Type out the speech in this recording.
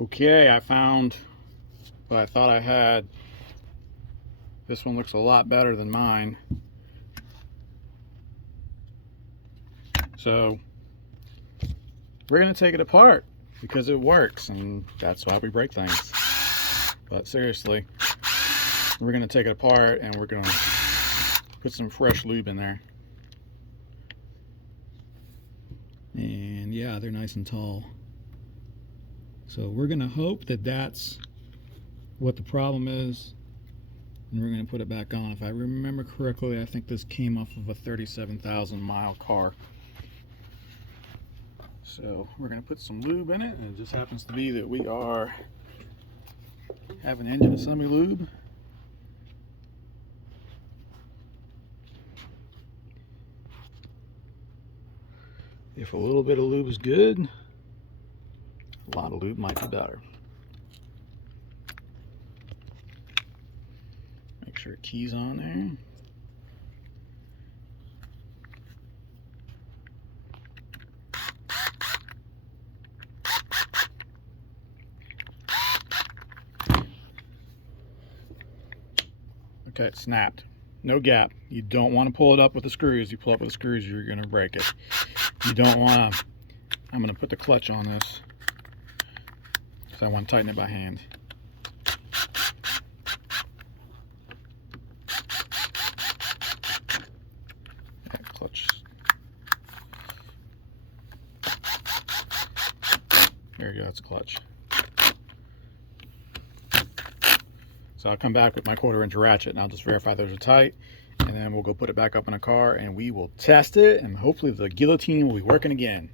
Okay, I found what I thought I had. This one looks a lot better than mine. So we're gonna take it apart because it works, and that's why we break things. But seriously, we're gonna take it apart and we're gonna put some fresh lube in there. And yeah, they're nice and tall. So we're gonna hope that that's what the problem is, and we're gonna put it back on. If I remember correctly, I think this came off of a 37,000 mile car. So we're gonna put some lube in it, and it just happens to be that we have an engine assembly lube. If a little bit of lube is good, a lot of lube might be better. Make sure key's on there. Okay, it snapped. No gap. You don't want to pull it up with the screws. You pull up with the screws, you're going to break it. You don't want to. I'm going to put the clutch on this because I want to tighten it by hand. That clutch. There you go, that's a clutch. So I'll come back with my 1/4-inch ratchet and I'll just verify those are tight, and then we'll go put it back up in a car and we will test it, and hopefully the guillotine will be working again.